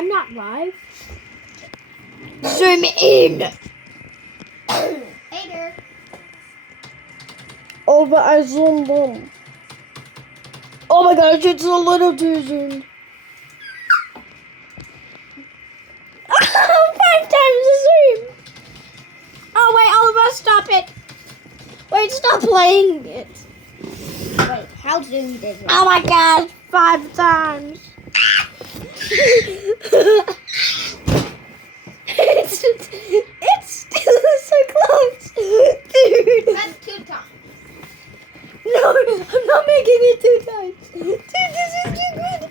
I'm not live. Zoom in. Hey there. Oh, but I zoomed in. Oh my gosh, it's a little too zoomed. 5 times the zoom. Oh wait, Oliver, stop it. Wait, stop playing it. Wait, how zoomed is it? Oh my gosh, 5 times. it's still so close. Dude. That's 2 times. No, I'm not making it 2 times. Dude, this is too good.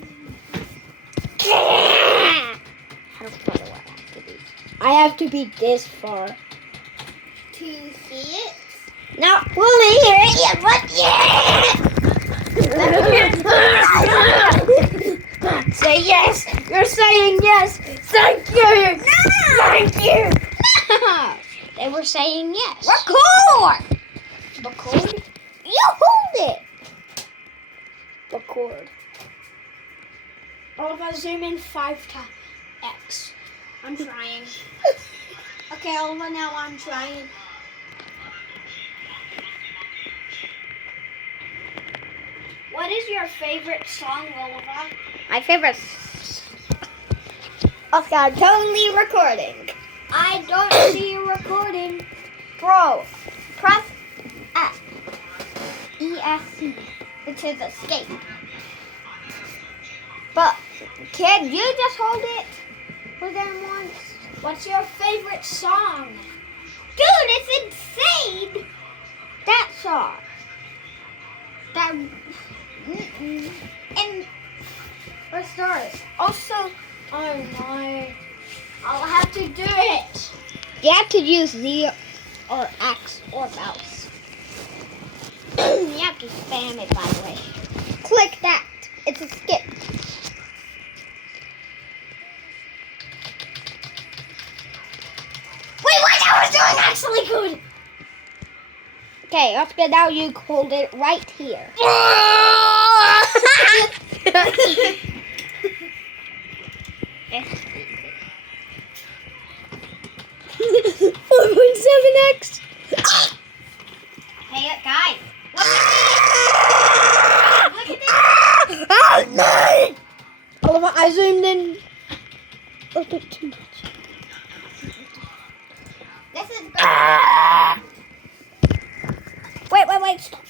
How far do I have to be? I have to be this far. To see it? Now, we'll hear it, yeah, but yeah. Say yes. You're saying yes. Thank you. No. Thank you. No. They were saying yes. Record. Record? You hold it. Record. Oh, if I zoom in 5 times. X. I'm trying. Okay, Oliver, now I'm trying. What is your favorite song, Oliver? My favorite. Okay, I'm totally recording. I don't see you recording. Bro, press F. ESC. It says escape. But can you just hold it for them once? What's your favorite song? Dude, it's insane. That song. That. And restart it. Also, oh no. I'll have to do it. You have to use Z or X or mouse. You have to spam it, by the way. Click that. It's a skip. Wait, what? I was doing actually good. Okay, after now you hold it right here. 4.7x. Hey, guys. Look at this. Oh no! Oliver, I zoomed in a bit too much. This is good. Wait, stop.